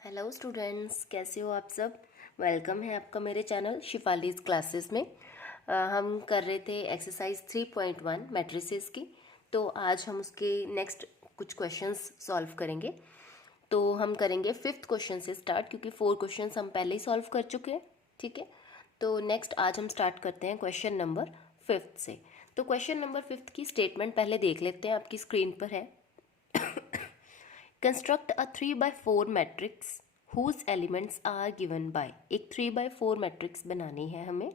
Hello students, कैसे हो आप सब। वेलकम है आपका मेरे चैनल शिफालीज क्लासेस में। हम कर रहे थे एक्सरसाइज 3.1 मैट्रिसेस की। तो आज हम उसके नेक्स्ट कुछ क्वेश्चंस सॉल्व करेंगे। तो हम करेंगे 5th क्वेश्चन से स्टार्ट, क्योंकि 4 क्वेश्चंस हम पहले ही सॉल्व कर चुके हैं। ठीक है, तो नेक्स्ट आज हम स्टार्ट करते हैं क्वेश्चन नंबर 5th से। तो क्वेश्चन नंबर 5th की स्टेटमेंट पहले देख लेते हैं, आपकी स्क्रीन पर है। Construct a 3/4 matrix whose elements are given by. एक 3/4 मैट्रिक्स बनानी है हमें,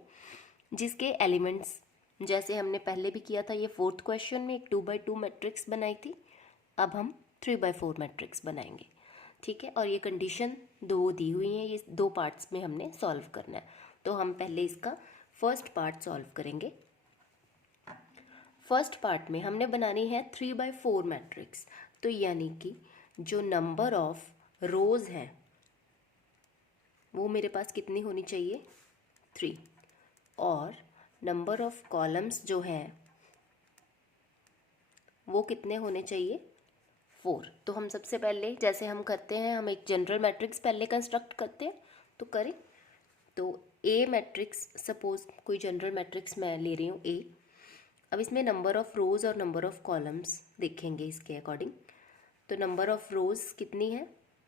जिसके एलिमेंट्स, जैसे हमने पहले भी किया था ये 4th क्वेश्चन में एक 2/2 मैट्रिक्स बनाई थी, अब हम 3/4 मैट्रिक्स बनाएंगे। ठीक है, और ये कंडीशन 2 दी हुई हैं, ये 2 पार्ट्स में हमने सॉल्व करना है। तो हम पहले इसका फर्स्ट पार्ट सॉल्व करेंगे। फर्स्ट पार्ट में हमने बनानी है 3/4 मैट्रिक्स। तो यानी कि जो नंबर ऑफ रोज हैं वो मेरे पास कितनी होनी चाहिए, 3, और नंबर ऑफ कॉलम्स जो हैं वो कितने होने चाहिए, 4। तो हम सबसे पहले जैसे हम करते हैं, हम एक जनरल मैट्रिक्स पहले कंस्ट्रक्ट करते हैं। तो करें, तो ए मैट्रिक्स, सपोज कोई जनरल मैट्रिक्स मैं ले रही हूँ ए। अब इसमें नंबर ऑफ रोज और नंबर ऑफ कॉलम्स देखेंगे इसके अकॉर्डिंग। तो नंबर ऑफ रोज कितनी है,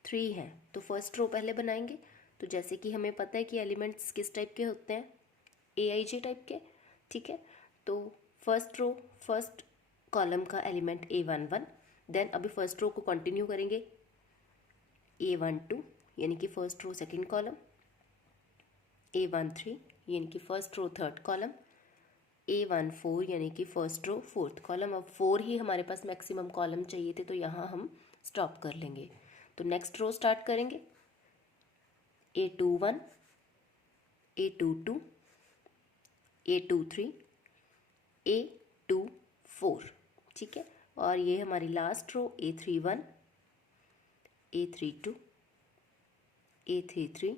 3 है। तो फर्स्ट रो पहले बनाएंगे। तो जैसे कि हमें पता है कि एलिमेंट्स किस टाइप के होते हैं, AIJ टाइप के। ठीक है, तो फर्स्ट रो, फर्स्ट कॉलम का एलिमेंट A11। देन अभी फर्स्ट रो को कंटिन्यू करेंगे, A12 यानी कि first row second column, A13 यानी कि first row third column, A14 यानी कि फर्स्ट रो फोर्थ कॉलम। अब 4 ही हमारे पास मैक्सिमम कॉलम चाहिए थे, तो यहाँ हम स्टॉप कर लेंगे। तो नेक्स्ट रो स्टार्ट करेंगे, A21, A22, A23, A24। ठीक है, और ये हमारी last row A31, A32, A33,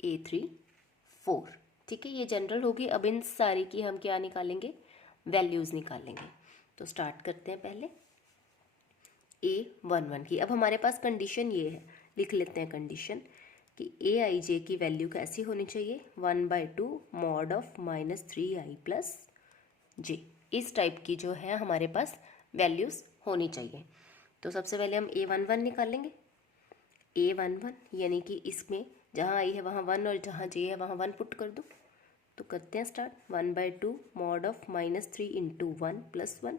A34। ठीक है, ये जनरल होगी। अब इन सारी की हम क्या निकालेंगे, वैल्यूज़ निकालेंगे। तो स्टार्ट करते हैं पहले A11 की। अब हमारे पास कंडीशन ये है, लिख लेते हैं कंडीशन कि AIJ की वैल्यू कैसी होनी चाहिए, 1/2 mod of -3i plus j। इस टाइप की जो है हमारे पास वैल्यूज़ होनी चाहिए। तो सबसे पहले हम A11 निकालेंगे। A11 यानी कि इसमें जहाँ i है वहाँ 1 और जहाँ j है वहाँ 1 पुट कर दो। तो करते हैं start, 1/2 mod of -3 into 1 plus 1।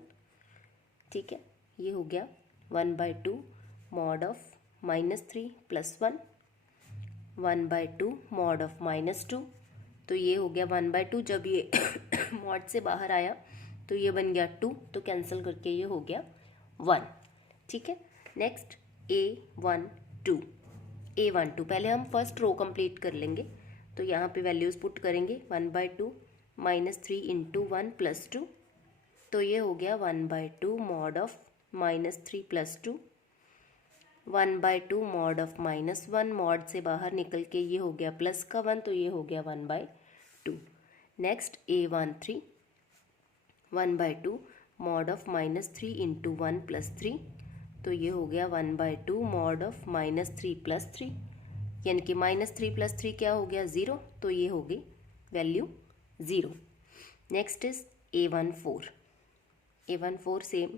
ठीक है, ये हो गया 1/2 mod of -3 plus 1, 1/2 mod of -2। तो ये हो गया 1/2। जब ये मॉड से बाहर आया तो ये बन गया 2, तो कैंसिल करके ये हो गया 1। ठीक है, नेक्स्ट A12। A12 पहले हम फर्स्ट रो कंप्लीट कर लेंगे। तो यहाँ पे वैल्यूज़ पुट करेंगे, 1/2 -3 इंटू 1 प्लस 2। तो ये हो गया 1/2 mod of -3 plus 2, 1/2 mod of -1। Mod से बाहर निकल के ये हो गया प्लस का 1, तो ये हो गया 1/2। Next A13, 1/2 mod of -3 into 1 plus 3। तो ये हो गया 1/2 मॉड ऑफ -3 प्लस 3, यानी कि -3 प्लस 3 क्या हो गया, 0। तो ये हो गई value 0। Next is A14। A14 same,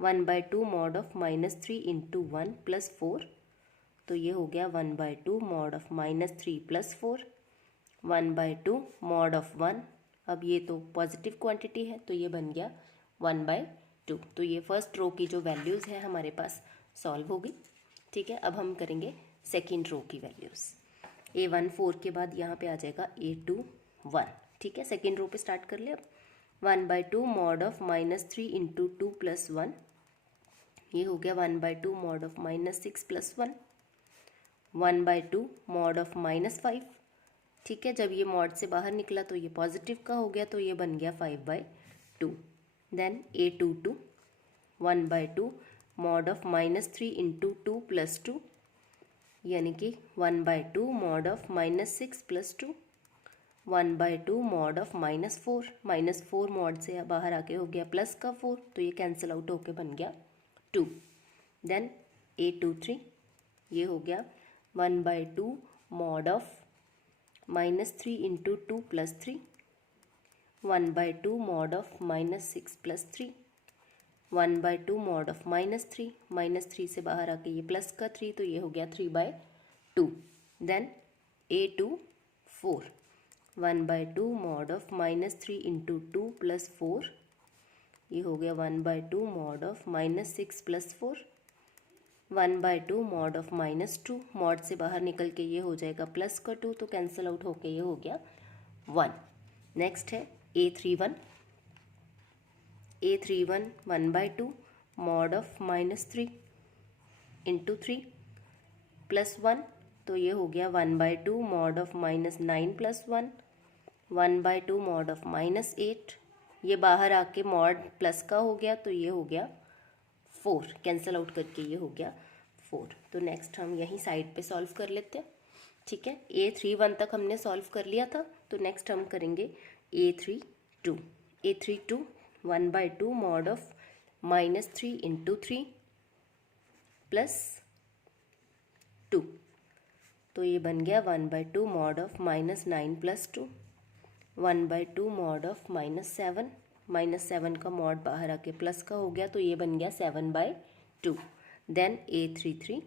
1/2 mod of -3 into 1 plus 4। तो ये हो गया 1/2 mod of -3 plus 4, 1/2 mod of 1। अब ये तो पॉजिटिव क्वांटिटी है तो ये बन गया 1/2। तो ये फर्स्ट रो की जो वैल्यूज़ है हमारे पास सॉल्व होगी। ठीक है, अब हम करेंगे सेकेंड रो की वैल्यूज़। A14 के बाद यहाँ पे आ जाएगा A21। ठीक है, सेकेंड रो पे स्टार्ट कर ले। अब 1/2 मॉड ऑफ -3 इंटू 2 प्लस 1। ये हो गया 1/2 mod of -6 plus 1, 1/2 mod of -5। ठीक है, जब ये मॉड से बाहर निकला तो ये पॉजिटिव का हो गया, तो ये बन गया 5/2। Then A22, 1/2 mod of -3 into 2 plus 2, यानी कि 1/2 mod of -6 plus 2, 1/2 mod of -4। -4 mod से बाहर आके हो गया प्लस का 4, तो ये कैंसिल आउट होके बन गया 2। देन A23, ये हो गया 1/2 mod of -3 into 2 + 3, 1/2 mod of -6 + 3, 1/2 mod of -3, -3 से बाहर आके ये प्लस का 3, तो ये हो गया 3/2। Then A2 4, 1/2 mod of -3 into 2 + 4, ये हो गया 1/2 mod of -6 + 4, 1/2 mod of -2, mod से बाहर निकल के ये हो जाएगा प्लस का 2, तो कैंसिल आउट होके ये हो गया 1। नेक्स्ट है A31, 1/2 मॉड ऑफ -3 इंटू 3 + 1, तो ये हो गया 1/2 मॉड ऑफ -9 + 1, 1/2 मॉड ऑफ -8, ये बाहर आके मॉड प्लस का हो गया, तो ये हो गया 4, कैंसिल आउट करके ये हो गया 4। तो नेक्स्ट हम यहीं साइड पे सॉल्व कर लेते हैं, ठीक है। A31 तक हमने सॉल्व कर लिया था, तो नेक्स्ट हम करेंगे A32, 1/2 मॉड ऑफ -3 इंटू 3 + 2, तो ये बन गया 1/2 मॉड ऑफ -9 + 2, 1/2 मॉड ऑफ -7, -7 का मॉड बाहर आके प्लस का हो गया, तो ये बन गया 7/2। Then A33,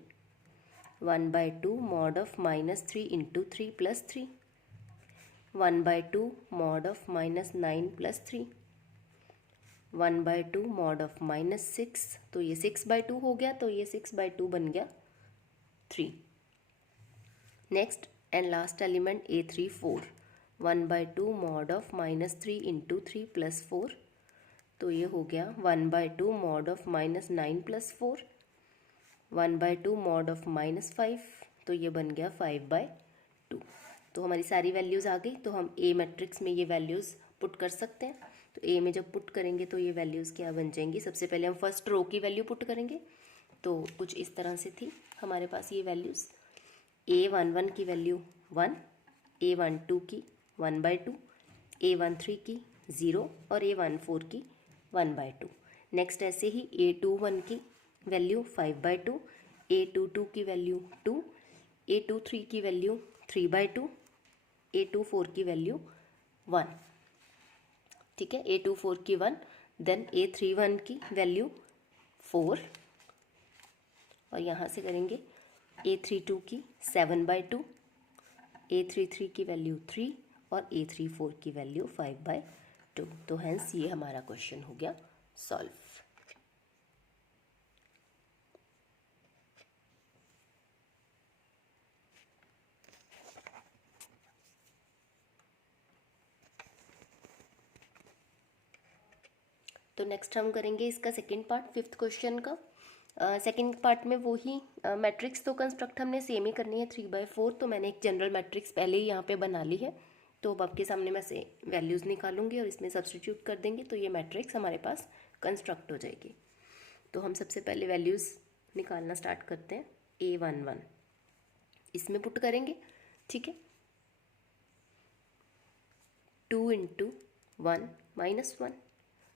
1/2 mod of -3 into 3 + 3, 1/2 mod of -9 + 3, 1/2 mod of -6, तो ये 6/2 हो गया, तो ये 6/2 बन गया 3। Next and last element A34, 1/2 mod of -3 into 3 + 4, तो ये हो गया 1/2 मॉड ऑफ -9 + 4, 1/2 मॉड ऑफ -5, तो ये बन गया 5/2। तो हमारी सारी वैल्यूज़ आ गई, तो हम A मैट्रिक्स में ये वैल्यूज़ पुट कर सकते हैं। तो A में जब पुट करेंगे तो ये वैल्यूज़ क्या बन जाएंगी, सबसे पहले हम फर्स्ट रो की वैल्यू पुट करेंगे, तो कुछ इस तरह से थी हमारे पास ये वैल्यूज़। A11 की वैल्यू 1, A12 की 1/2, A13 की 0 और A14 की 1/2। नेक्स्ट ऐसे ही A21 की वैल्यू 5/2, A22 की वैल्यू 2, A23 की वैल्यू 3/2, A24 की वैल्यू 1, ठीक है, A24 की 1। देन A31 की वैल्यू 4, और यहाँ से करेंगे A32 की 7/2, A33 की वैल्यू 3 और A34 की वैल्यू 5/2। तो हेंस ये हमारा क्वेश्चन हो गया सॉल्व। तो नेक्स्ट हम करेंगे इसका सेकंड पार्ट, 5th क्वेश्चन का। सेकंड पार्ट में वही मैट्रिक्स तो कंस्ट्रक्ट हमने सेम ही करनी है 3/4, तो मैंने एक जनरल मैट्रिक्स पहले ही यहाँ पे बना ली है, तो अब आपके सामने मैं से वैल्यूज़ निकालूंगी और इसमें सब्सटीट्यूट कर देंगे, तो ये मैट्रिक्स हमारे पास कंस्ट्रक्ट हो जाएगी। तो हम सबसे पहले वैल्यूज़ निकालना स्टार्ट करते हैं। A11 इसमें पुट करेंगे, ठीक है। 2 × 1 - 1,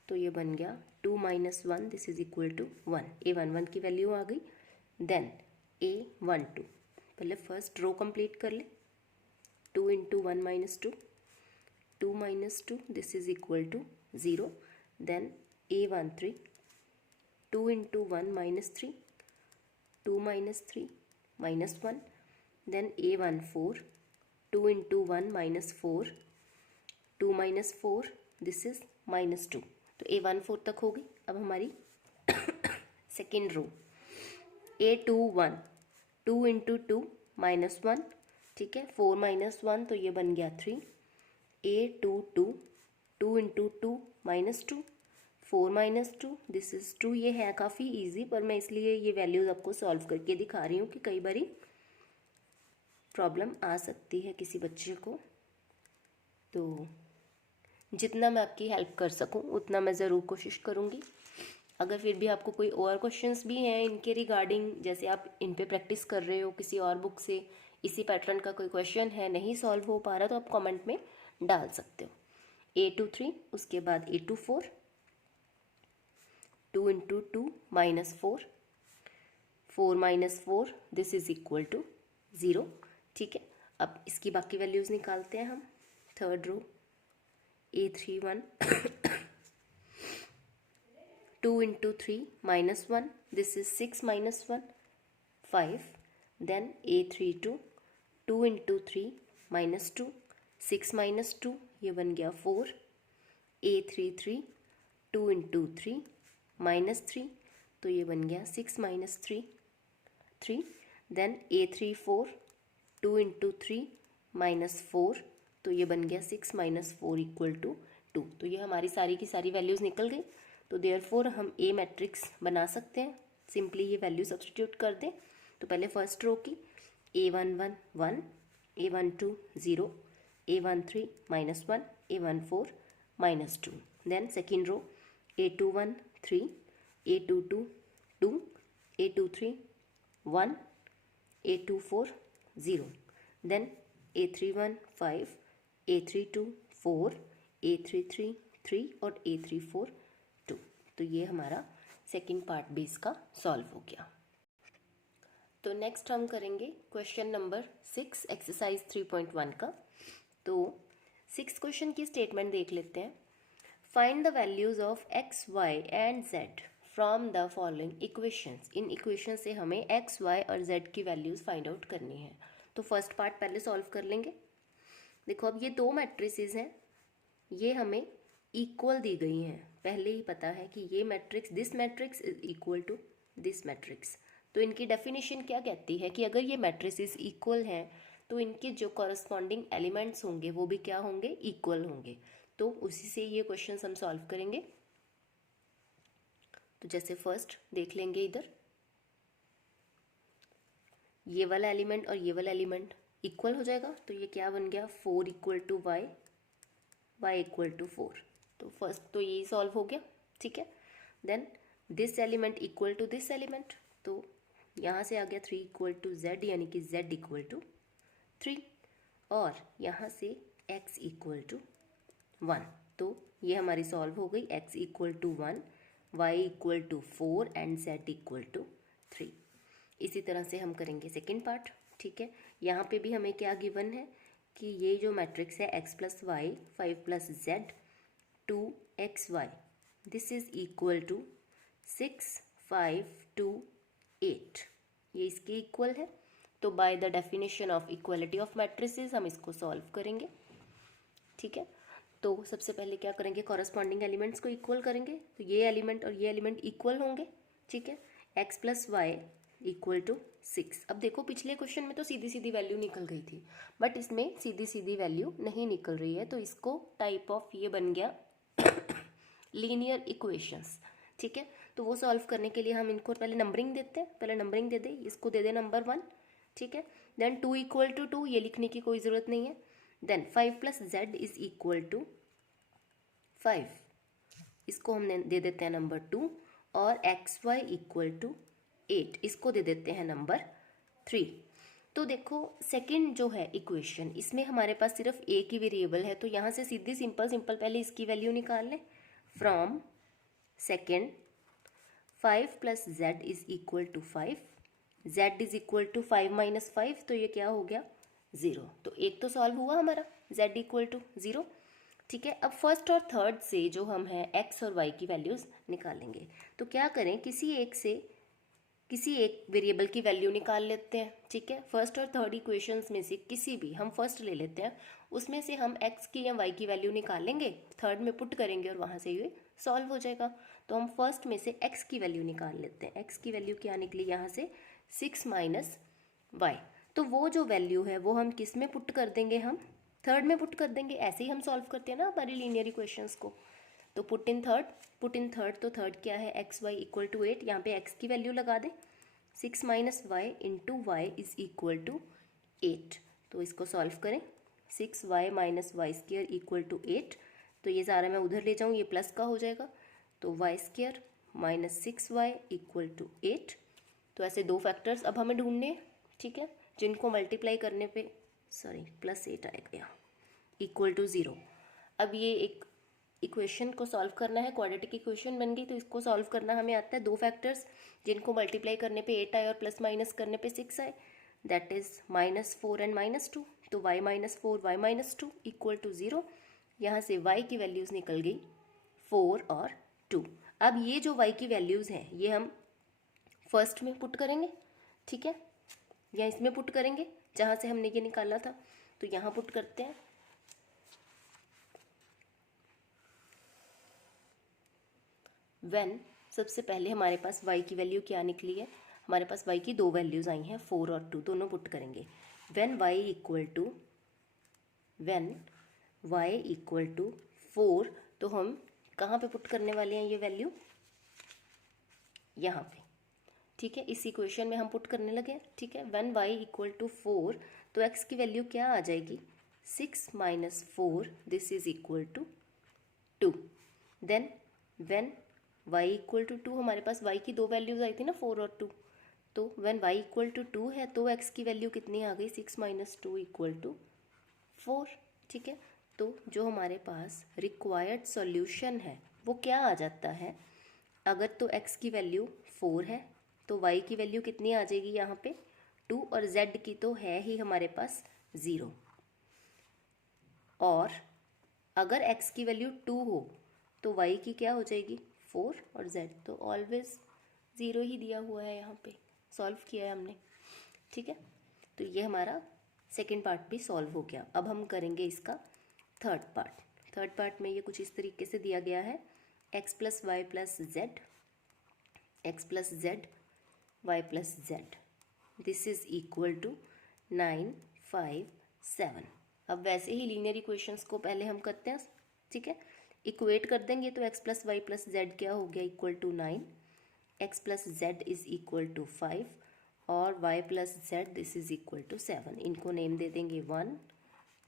तो ये बन गया 2 - 1, this is equal to 1। A11 की वैल्यू आ गई। देन A12, पहले फर्स्ट रो कंप्लीट कर ले। 2 × 1 - 2, 2 - 2, this is equal to 0। Then A13, 2 × 1 - 3, 2 - 3 -1। Then A14, 2 × 1 - 4, 2 - 4, this is -2। तो A14 तक होगी। अब हमारी सेकेंड रो A21, 2 × 2 -1, ठीक है, 4 - 1, तो ये बन गया 3। A22, 2 × 2 -2, 4 - 2, this is 2। ये है काफ़ी इजी, पर मैं इसलिए ये वैल्यूज़ आपको सॉल्व करके दिखा रही हूँ कि कई बारी प्रॉब्लम आ सकती है किसी बच्चे को, तो जितना मैं आपकी हेल्प कर सकूं उतना मैं ज़रूर कोशिश करूंगी। अगर फिर भी आपको कोई और क्वेश्चंस भी हैं इनके रिगार्डिंग, जैसे आप इन पे प्रैक्टिस कर रहे हो किसी और बुक से, इसी पैटर्न का कोई क्वेश्चन है नहीं सॉल्व हो पा रहा, तो आप कमेंट में डाल सकते हो। A23, उसके बाद A24, 2 × 2 -4, 4 minus 4 this is equal to 0। ठीक है, अब इसकी बाकी वैल्यूज़ निकालते हैं हम। Third row A31 2 into 3 minus 1 this is 6 minus 1 5 then A32 2 into 3 minus 2 6 minus 2 ये बन गया 4 A33 2 into 3 minus 3 तो ये बन गया 6 minus 3 then A34 2 into 3 minus 4 तो ये बन गया 6 minus 4 equal to 2। तो ये हमारी सारी की सारी वैल्यूज़ निकल गई। तो देयरफॉर हम ए मैट्रिक्स बना सकते हैं, सिंपली ये वैल्यू सब्स्टिट्यूट कर दें। तो पहले फर्स्ट रो की A11 1 A12 0 A13 -1 A14 -2 then second row A21 3 A22 2 A23 1 A24 0 then A31 5 A32 4 A33 3 और A34 2। तो ये हमारा सेकंड पार्ट बेस का सॉल्व हो गया। तो नेक्स्ट हम करेंगे क्वेश्चन नंबर 6 एक्सरसाइज 3.1 का। तो 6 क्वेश्चन की स्टेटमेंट देख लेते हैं। Find the values of x y and z from the following equations. इन इक्वेशन से हमें एक्स वाई और जेड की वैल्यूज फाइंड आउट करनी है। तो फर्स्ट पार्ट पहले सॉल्व कर लेंगे। देखो अब ये दो मैट्रिसेस हैं, ये हमें इक्वल दी गई हैं। पहले ही पता है कि ये matrix this matrix is equal to this matrix. तो इनकी डेफिनेशन क्या कहती है कि अगर ये मैट्रिसेस इक्वल हैं तो इनके जो कॉरस्पॉन्डिंग एलिमेंट्स होंगे वो भी क्या होंगे, इक्वल होंगे। तो उसी से ये क्वेश्चन हम सॉल्व करेंगे। तो जैसे फर्स्ट देख लेंगे, इधर ये वाला एलिमेंट और ये वाला एलिमेंट इक्वल हो जाएगा। तो ये क्या बन गया 4 equal to y, y equal to 4। तो फर्स्ट तो यही सॉल्व हो गया। ठीक है, then this element equal to this element, तो यहाँ से आ गया 3 इक्वल टू जेड, यानी कि जेड इक्वल टू 3 और यहाँ से x इक्वल टू 1। तो ये हमारी सॉल्व हो गई, x equal to 1 y equal to 4 and z equal to 3। इसी तरह से हम करेंगे सेकेंड पार्ट। ठीक है, यहाँ पे भी हमें क्या गिवन है कि ये जो मैट्रिक्स है x plus y 5 plus z 2xy this is equal to 6 5 2 8, ये इसके इक्वल है। तो by the definition of equality of matrices हम इसको सॉल्व करेंगे। ठीक है, तो सबसे पहले क्या करेंगे, कॉरस्पॉन्डिंग एलिमेंट्स को इक्वल करेंगे। तो ये एलिमेंट और ये एलिमेंट इक्वल होंगे। ठीक है, x plus y equal to 6। अब देखो पिछले क्वेश्चन में तो सीधी सीधी वैल्यू निकल गई थी, बट इसमें सीधी सीधी वैल्यू नहीं निकल रही है। तो इसको टाइप ऑफ ये बन गया लीनियर इक्वेशंस। ठीक है, तो वो सॉल्व करने के लिए हम इनको पहले नंबरिंग देते हैं। पहले नंबरिंग दे दे, इसको दे दे नंबर 1। ठीक है, देन 2 इक्वल टू 2, ये लिखने की कोई ज़रूरत नहीं है। Then 5 plus z is equal to 5, इसको हम दे देते हैं नंबर 2। और एक्स वाई इक्वल टू 8, इसको दे देते हैं नंबर 3। तो देखो सेकंड जो है इक्वेशन, इसमें हमारे पास सिर्फ एक ही वेरिएबल है। तो यहाँ से सीधी सिंपल पहले इसकी वैल्यू निकाल लें। From second 5 plus z is equal to 5, z is equal to 5 minus 5, तो ये क्या हो गया 0। तो एक तो सॉल्व हुआ हमारा, जेड इक्वल टू 0। ठीक है, अब फर्स्ट और थर्ड से जो हम है एक्स और वाई की वैल्यूज़ निकालेंगे। तो क्या करें, किसी एक वेरिएबल की वैल्यू निकाल लेते हैं। ठीक है, फर्स्ट और थर्ड इक्वेशंस में से किसी भी हम फर्स्ट ले लेते हैं, उसमें से हम एक्स की या वाई की वैल्यू निकालेंगे, थर्ड में पुट करेंगे और वहाँ से ये सॉल्व हो जाएगा। तो हम फर्स्ट में से एक्स की वैल्यू निकाल लेते हैं। एक्स की वैल्यू क्या निकली यहाँ से 6 माइनस वाई। तो वो जो वैल्यू है वो हम किस में पुट कर देंगे, हम थर्ड में पुट कर देंगे। ऐसे ही हम सॉल्व करते हैं ना हमारी लीनियर इक्वेशंस को। तो पुट इन थर्ड, तो थर्ड क्या है एक्स वाई इक्वल टू 8, यहाँ पे एक्स की वैल्यू लगा दें। 6 minus y into y is equal to 8। तो इसको सॉल्व करें, 6 y minus y square equal to 8। तो ये सारा मैं उधर ले जाऊँ, ये प्लस का हो जाएगा। तो y square minus 6 y equal to 8। तो ऐसे दो फैक्टर्स अब हमें ढूंढने हैं। ठीक है, जिनको मल्टीप्लाई करने पे प्लस 8 आएगा यहाँ, इक्वल टू 0। अब ये एक इक्वेशन को सॉल्व करना है, क्वाड्रेटिक इक्वेशन बन गई, तो इसको सॉल्व करना हमें आता है। दो फैक्टर्स जिनको मल्टीप्लाई करने पे 8 आए और प्लस माइनस करने पे 6 आए, दैट इज -4 एंड -2। तो y -4 y -2 इक्वल टू 0। यहाँ से y की वैल्यूज़ निकल गई 4 और 2। अब ये जो y की वैल्यूज़ हैं ये हम फर्स्ट में पुट करेंगे, ठीक है, या इसमें पुट करेंगे जहाँ से हमने ये निकाला था, तो यहाँ पुट करते हैं। व्हेन सबसे पहले हमारे पास y की वैल्यू क्या निकली है, हमारे पास y की दो वैल्यूज़ आई हैं 4 और 2, दोनों पुट करेंगे। व्हेन y इक्वल टू 4, तो हम कहाँ पे पुट करने वाले हैं ये वैल्यू, यहाँ पे, ठीक है, इस इक्वेशन में हम पुट करने लगे, ठीक है। व्हेन y इक्वल टू 4, तो x की वैल्यू क्या आ जाएगी, 6 - 4, this is equal to 2। Then when y equal to 2, हमारे पास y की दो वैल्यूज आई थी ना 4 और 2, तो व्हेन y इक्वल टू 2 है तो x की वैल्यू कितनी आ गई, 6 - 2 इक्वल टू 4, ठीक है। तो जो हमारे पास रिक्वायर्ड सॉल्यूशन है वो क्या आ जाता है, अगर तो x की वैल्यू 4 है तो y की वैल्यू कितनी आ जाएगी यहाँ पे 2, और z की तो है ही हमारे पास 0, और अगर x की वैल्यू 2 हो तो y की क्या हो जाएगी 4, और z तो ऑलवेज 0 ही दिया हुआ है, यहाँ पे सॉल्व किया है हमने, ठीक है। तो ये हमारा सेकेंड पार्ट भी सॉल्व हो गया। अब हम करेंगे इसका थर्ड पार्ट में ये कुछ इस तरीके से दिया गया है, x + y + z, x + z y + z, this is equal to 9, 5, 7। अब वैसे ही लीनियर इक्वेशंस को पहले हम करते हैं, ठीक है, इक्वेट कर देंगे तो x + y + z क्या हो गया, equal to 9, x + z is equal to 5, और y + z this is equal to 7। इनको नेम दे देंगे 1,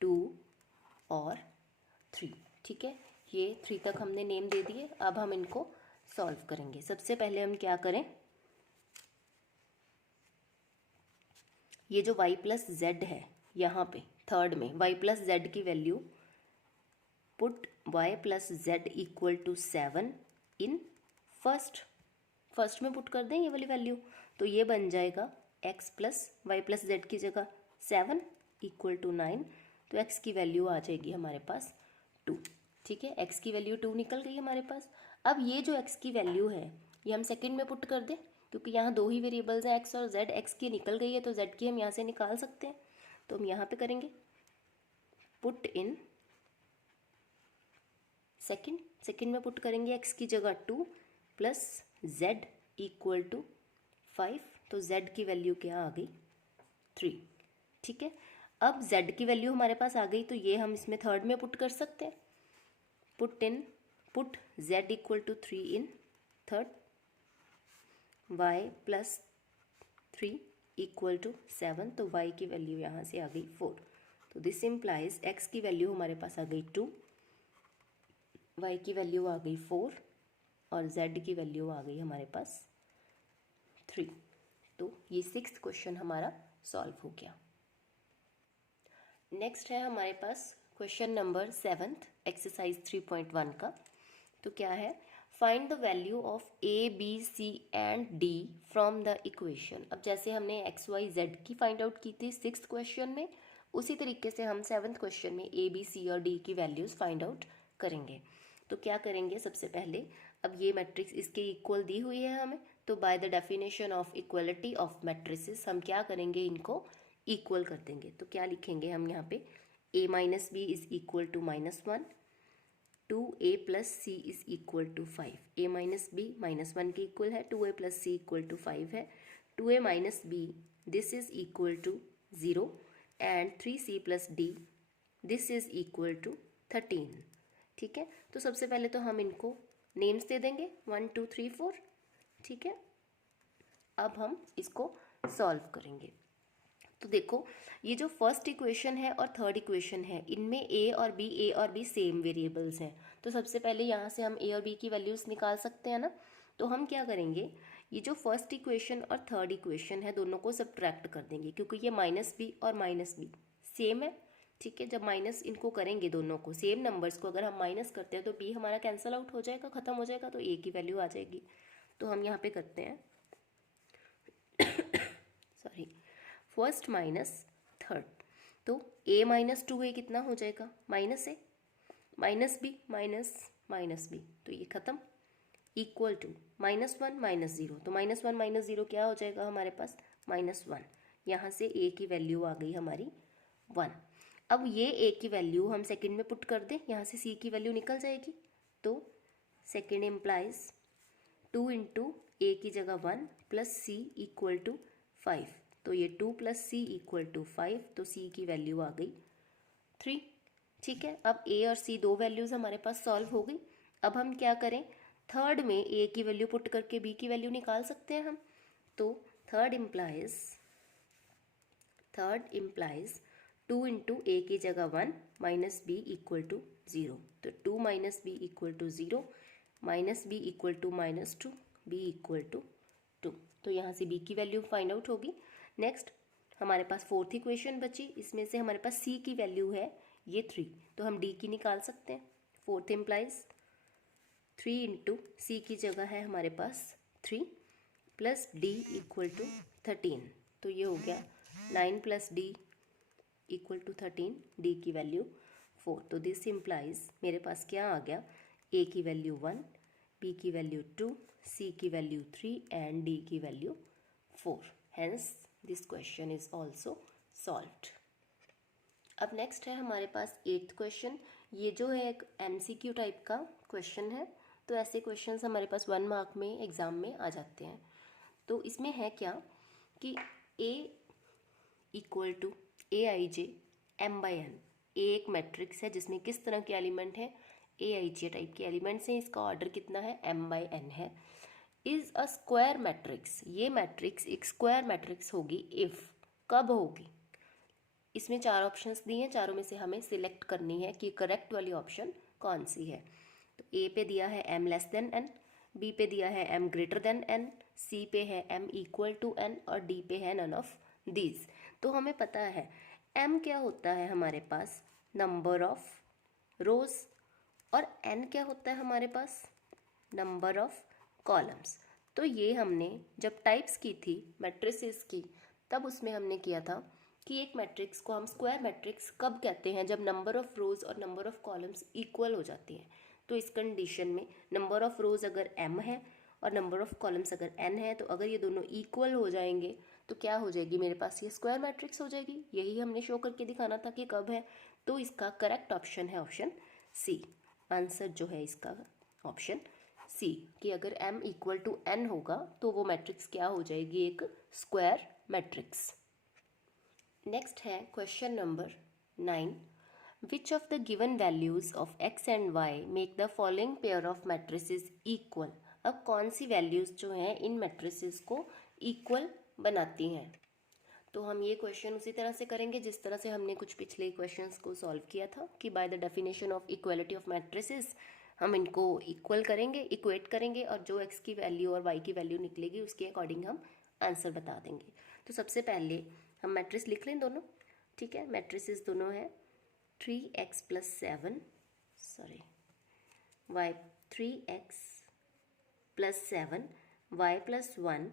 2 और 3, ठीक है। ये 3 तक हमने नेम दे दिए। अब हम इनको सॉल्व करेंगे। सबसे पहले हम क्या करें, ये जो y + z है यहाँ पे थर्ड में y + z की value, put y + z equal to 7 in first में पुट कर दें ये वाली वैल्यू, तो ये बन जाएगा x + y + z की जगह 7 इक्वल टू 9, तो x की वैल्यू आ जाएगी हमारे पास 2, ठीक है। x की वैल्यू 2 निकल गई हमारे पास। अब ये जो x की वैल्यू है ये हम सेकंड में पुट कर दें, क्योंकि यहाँ दो ही वेरिएबल्स हैं x और z, x की निकल गई है तो z की हम यहाँ से निकाल सकते हैं, तो हम यहाँ पे करेंगे पुट इन सेकंड में पुट करेंगे x की जगह 2 प्लस z इक्वल टू 5, तो z की वैल्यू क्या आ गई 3, ठीक है। अब z की वैल्यू हमारे पास आ गई तो ये हम इसमें थर्ड में पुट कर सकते हैं, put z equal to 3 in third, y + 3 equal to 7, तो y की वैल्यू यहाँ से आ गई 4, तो दिस इम्प्लाइज x की वैल्यू हमारे पास आ गई 2, y की वैल्यू आ गई 4, और z की वैल्यू आ गई हमारे पास 3। तो ये 6th क्वेश्चन हमारा सॉल्व हो गया। नेक्स्ट है हमारे पास क्वेश्चन नंबर 7th एक्सरसाइज 3.1 का। तो क्या है, find the value of a, b, c and d from the equation. अब जैसे हमने x, y, z की फाइंड आउट की थी 6th क्वेश्चन में, उसी तरीके से हम 7th क्वेश्चन में a, b, c और d की वैल्यूज़ फाइंड आउट करेंगे। तो क्या करेंगे, सबसे पहले अब ये मैट्रिक्स इसके इक्वल दी हुई है हमें, तो by the definition of equality of matrices हम क्या करेंगे, इनको इक्वल कर देंगे। तो क्या लिखेंगे हम यहाँ पे, a - b is equal to -1, 2a + c is equal to 5। a - b -1 के इक्वल है, 2a + c इक्वल टू 5 है, 2a - b this is equal to 0, and 3c + d this is equal to 13, ठीक है। तो सबसे पहले तो हम इनको नेम्स दे देंगे 1, 2, 3, 4, ठीक है। अब हम इसको सॉल्व करेंगे। तो देखो ये जो फर्स्ट इक्वेशन है और थर्ड इक्वेशन है, इनमें a और b सेम वेरिएबल्स हैं, तो सबसे पहले यहाँ से हम a और b की वैल्यूज़ निकाल सकते हैं ना। तो हम क्या करेंगे, ये जो फर्स्ट इक्वेशन और थर्ड इक्वेशन है दोनों को सब्ट्रैक्ट कर देंगे, क्योंकि ये -b और -b सेम है, ठीक है, जब माइनस इनको करेंगे दोनों को, सेम नंबर्स को अगर हम माइनस करते हैं तो b हमारा कैंसिल आउट हो जाएगा, ख़त्म हो जाएगा, तो a की वैल्यू आ जाएगी। तो हम यहाँ पे करते हैं सॉरी, फर्स्ट माइनस थर्ड, तो a माइनस 2a कितना हो जाएगा, minus a minus b minus b, तो ये ख़त्म, इक्वल टू -1 -0, तो -1 -0 क्या हो जाएगा हमारे पास, -1। यहाँ से a की वैल्यू आ गई हमारी 1। अब ये a की वैल्यू हम सेकंड में पुट कर दें, यहाँ से c की वैल्यू निकल जाएगी, तो सेकंड इम्प्लाइज 2 इंटू a की जगह 1 प्लस c इक्वल टू 5, तो ये 2 प्लस c इक्वल टू 5, तो c की वैल्यू आ गई 3। ठीक है, अब a और c दो वैल्यूज़ हमारे पास सॉल्व हो गई। अब हम क्या करें, थर्ड में a की वैल्यू पुट करके b की वैल्यू निकाल सकते हैं हम, तो थर्ड इम्प्लाइज 2 इंटू a की जगह 1 माइनस b इक्वल टू 0, तो 2 minus b equal to 0, minus b equal to -2, b equal to 2, तो यहाँ से b की वैल्यू फाइंड आउट होगी। नेक्स्ट हमारे पास फोर्थ इक्वेशन बची, इसमें से हमारे पास c की वैल्यू है ये 3, तो हम d की निकाल सकते हैं। फोर्थ इम्प्लाइज 3 इंटू सी की जगह है हमारे पास 3 प्लस डी इक्वल टू 13, तो ये हो गया 9 plus d equal to 13, d की वैल्यू 4, तो दिस इम्प्लाइज मेरे पास क्या आ गया, ए की वैल्यू 1, बी की वैल्यू 2, सी की वैल्यू 3 एंड डी की value 4, hence this question is also solved. अब नेक्स्ट है हमारे पास 8th क्वेश्चन, ये जो है एक MCQ टाइप का क्वेश्चन है, तो ऐसे क्वेश्चंस हमारे पास 1 मार्क में एग्ज़ाम में आ जाते हैं। तो इसमें है क्या कि A equal to AIJ m/n, A एक मैट्रिक्स है जिसमें किस तरह के एलिमेंट है, AIJ टाइप के एलिमेंट्स हैं, इसका ऑर्डर कितना है, m/n है, इज़ अ स्क्वायर मैट्रिक्स, ये मैट्रिक्स एक स्क्वायर मैट्रिक्स होगी इफ़, कब होगी, इसमें 4 ऑप्शंस दिए हैं, चारों में से हमें सिलेक्ट करनी है कि करेक्ट वाली ऑप्शन कौन सी है। तो ए पे दिया है m n, बी पे दिया है m n, सी पे है m=n और डी पे है नन ऑफ दीज। तो हमें पता है m क्या होता है हमारे पास, नंबर ऑफ रोज, और n क्या होता है हमारे पास, नंबर ऑफ कॉलम्स। तो ये हमने जब टाइप्स की थी मैट्रिसेस की, तब उसमें हमने किया था कि एक मैट्रिक्स को हम स्क्वायर मैट्रिक्स कब कहते हैं, जब नंबर ऑफ रोज और नंबर ऑफ कॉलम्स इक्वल हो जाती हैं। तो इस कंडीशन में नंबर ऑफ रोज अगर m है और नंबर ऑफ कॉलम्स अगर n है, तो अगर ये दोनों इक्वल हो जाएंगे तो क्या हो जाएगी, मेरे पास ये स्क्वायर मैट्रिक्स हो जाएगी। यही हमने शो करके दिखाना था कि कब है, तो इसका करेक्ट ऑप्शन है ऑप्शन सी। आंसर जो है इसका ऑप्शन सी, कि अगर m इक्वल टू n होगा तो वो मैट्रिक्स क्या हो जाएगी, एक स्क्वायर मैट्रिक्स। नेक्स्ट है question number 9, which of the given values of x and y make the following pair of matrices equal. अब कौन सी वैल्यूज जो हैं इन मैट्रिसेस को इक्वल बनाती हैं, तो हम ये क्वेश्चन उसी तरह से करेंगे जिस तरह से हमने कुछ पिछले क्वेश्चंस को सॉल्व किया था, कि bye the definition of equality of matrices हम इनको इक्वल करेंगे, इक्वेट करेंगे, और जो x की वैल्यू और y की वैल्यू निकलेगी उसके अकॉर्डिंग हम आंसर बता देंगे। तो सबसे पहले हम मैट्रिक्स लिख लें दोनों, ठीक है, मैट्रिसेस दोनों है 3x + 7 sorry y 3x + 7 y + 1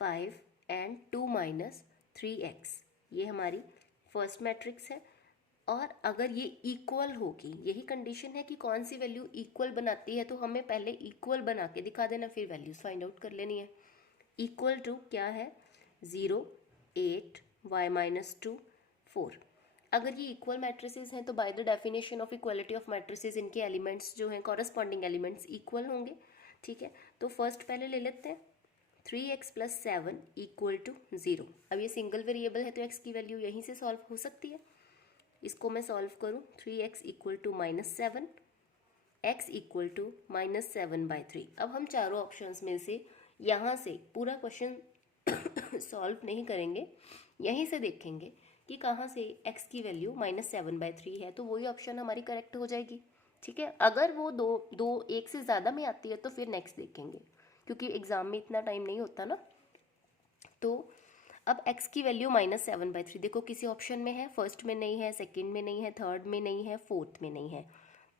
5 and 2 - 3x, ये हमारी फर्स्ट मैट्रिक्स है। और अगर ये इक्वल होगी, यही कंडीशन है कि कौन सी वैल्यू इक्वल बनाती है, तो हमें पहले इक्वल बना के दिखा देना, फिर वैल्यूज फाइंड आउट कर लेनी है। इक्वल टू क्या है, 0 8 y - 2 4। अगर ये इक्वल मैट्रिसेस हैं तो by the definition of equality of matrices इनके एलिमेंट्स जो हैं कॉरस्पॉन्डिंग एलिमेंट्स इक्वल होंगे, ठीक है। तो फर्स्ट पहले ले लेते हैं 3x + 7 = 0। अब ये सिंगल वेरिएबल है तो x की वैल्यू यहीं से सॉल्व हो सकती है। इसको मैं सॉल्व करूँ, 3x = -7, x = -7/3। अब हम चारों ऑप्शंस में से यहाँ से पूरा क्वेश्चन सॉल्व नहीं करेंगे, यहीं से देखेंगे कि कहाँ से x की वैल्यू -7/3 है, तो वही ऑप्शन हमारी करेक्ट हो जाएगी, ठीक है। अगर वो दो एक से ज़्यादा में आती है तो फिर नेक्स्ट देखेंगे, क्योंकि एग्ज़ाम में इतना टाइम नहीं होता ना। तो अब x की वैल्यू -7/3 देखो किसी ऑप्शन में है, फर्स्ट में नहीं है, सेकंड में नहीं है, थर्ड में नहीं है, फोर्थ में नहीं है,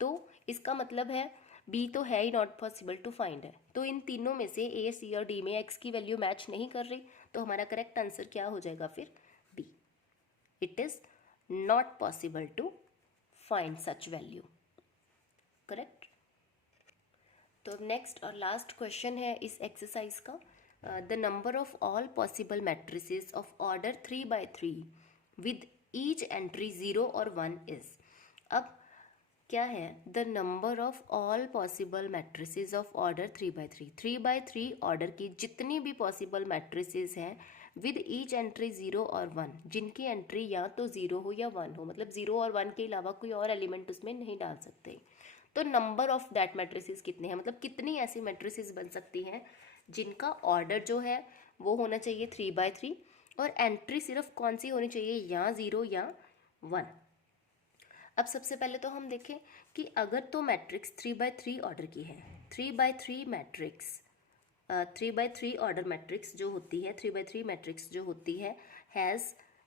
तो इसका मतलब है बी तो है ही नॉट पॉसिबल टू फाइंड है। तो इन तीनों में से ए, सी और डी में एक्स की वैल्यू मैच नहीं कर रही, तो हमारा करेक्ट आंसर क्या हो जाएगा फिर? B, it is not possible to find such value. Correct. तो नेक्स्ट और लास्ट क्वेश्चन है इस एक्सरसाइज का, the number of all possible matrices of order 3/3 with each entry 0 और 1 इज। अब क्या है? The number of all possible matrices of order 3/3, 3/3 order की जितनी भी पॉसिबल मैट्रिसेस हैं विद ईच एंट्री 0 और 1, जिनकी एंट्री या तो 0 हो या 1 हो, मतलब 0 और 1 के अलावा कोई और एलिमेंट उसमें नहीं डाल सकते। तो नंबर ऑफ दैट मैट्रिसेस कितने हैं, मतलब कितनी ऐसी मैट्रिसेस बन सकती हैं जिनका ऑर्डर जो है वो होना चाहिए 3/3 और एंट्री सिर्फ कौन सी होनी चाहिए, या 0 या 1। अब सबसे पहले तो हम देखें कि अगर तो मैट्रिक्स 3/3 ऑर्डर की है, 3/3 मैट्रिक्स 3/3 ऑर्डर मैट्रिक्स जो होती है, 3/3 मैट्रिक्स जो होती है हैज़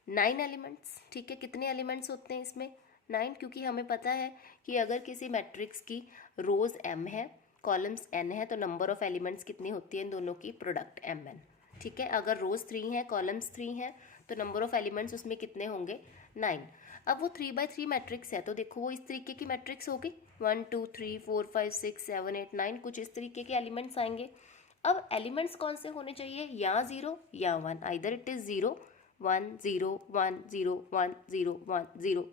9 एलिमेंट्स। ठीक है, कितने एलिमेंट्स होते हैं इसमें? 9, क्योंकि हमें पता है कि अगर किसी मैट्रिक्स की रोज m है, कॉलम्स n है, तो नंबर ऑफ एलिमेंट्स कितनी होती है इन दोनों की? Product mn। ठीक है, अगर रोज 3 है, कॉलम्स 3 है, तो नंबर ऑफ एलिमेंट्स उसमें कितने होंगे? 9। अब वो 3/3 मैट्रिक्स है, तो देखो वो इस तरीके की मैट्रिक्स होगी, 1 2 3 4 5 6 7 8 9, कुछ इस तरीके के एलिमेंट्स आएंगे। अब एलिमेंट्स कौन से होने चाहिए? या 0 या 1, आइदर इट इज 0 1 0 1 0 1 0 1 0,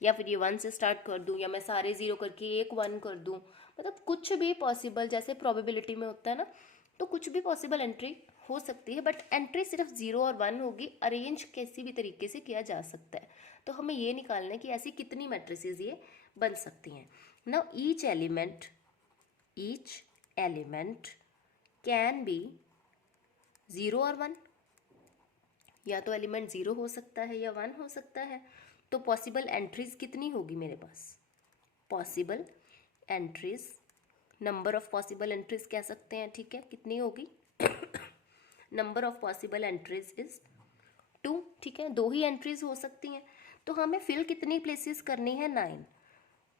या फिर ये 1 से स्टार्ट कर दूं, या मैं सारे 0 करके एक 1 कर दूं, मतलब कुछ भी पॉसिबल, जैसे प्रोबेबिलिटी में होता है ना, तो कुछ भी पॉसिबल एंट्री हो सकती है, बट एंट्री सिर्फ 0 और 1 होगी। अरेंज किसी भी तरीके से किया जा सकता है, तो हमें ये निकालना है कि ऐसी कितनी मैट्रिसेस ये बन सकती हैं। Now each element can be 0 और 1, या तो एलिमेंट 0 हो सकता है या 1 हो सकता है। तो पॉसिबल एंट्रीज कितनी होगी मेरे पास? Possible entries, number of possible entries कह सकते हैं, ठीक है, कितनी होगी? Number of possible entries is 2। ठीक है, 2 ही एंट्रीज हो सकती हैं, तो हमें फिल कितनी प्लेसेस करनी है? 9।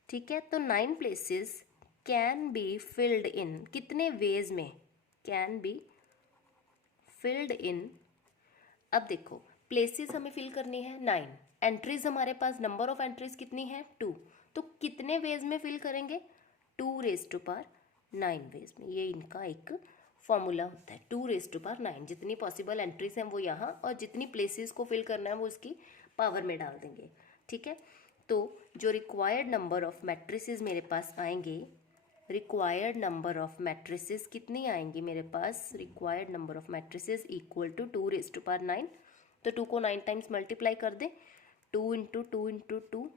ठीक है, तो 9 places can be filled in, कितने वेज में कैन बी फिल्ड इन? अब देखो प्लेसेस हमें फिल करनी है 9, एंट्रीज हमारे पास, नंबर ऑफ एंट्रीज कितनी है? 2, तो कितने वेज में फिल करेंगे? 2⁻9 वेज में। ये इनका एक फॉर्मूला होता है, 2⁻9। जितनी पॉसिबल एंट्रीज हैं वो यहाँ, और जितनी प्लेसेस को फिल करना है वो उसकी पावर में डाल देंगे। ठीक है, तो जो रिक्वायर्ड नंबर ऑफ मैट्रिसेस मेरे पास आएंगे, रिक्वायर्ड नंबर ऑफ मैट्रिसेस कितनी आएंगी मेरे पास? Required number of matrices equal to 2⁻9। तो 2 को 9 टाइम्स मल्टीप्लाई कर दें, 2 into 2 into 2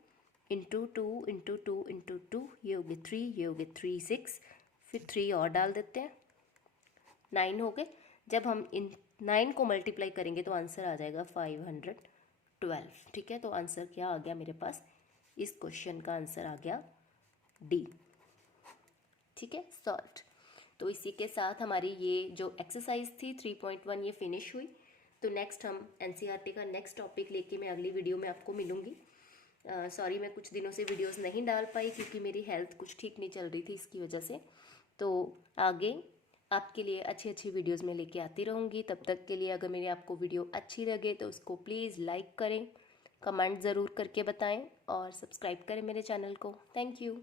into 2 into 2 into 2, ये हो गए 3, ये हो गए 3 6, फिर 3 और डाल देते हैं, 9 हो गए। जब हम इन 9 को मल्टीप्लाई करेंगे तो आंसर आ जाएगा 512। ठीक है, तो आंसर क्या आ गया मेरे पास? इस क्वेश्चन का आंसर आ गया डी। ठीक है, सॉल्व। तो इसी के साथ हमारी ये जो एक्सरसाइज थी 3.1 ये फिनिश हुई। तो नेक्स्ट हम एनसीईआरटी का नेक्स्ट टॉपिक लेके मैं अगली वीडियो में आपको मिलूँगी। सॉरी मैं कुछ दिनों से वीडियोस नहीं डाल पाई क्योंकि मेरी हेल्थ कुछ ठीक नहीं चल रही थी, इसकी वजह से। तो आगे आपके लिए अच्छी अच्छी वीडियोस में लेके आती रहूँगी। तब तक के लिए अगर मेरी आपको वीडियो अच्छी लगे तो उसको प्लीज़ लाइक करें, कमेंट ज़रूर करके बताएं और सब्सक्राइब करें मेरे चैनल को। Thank you.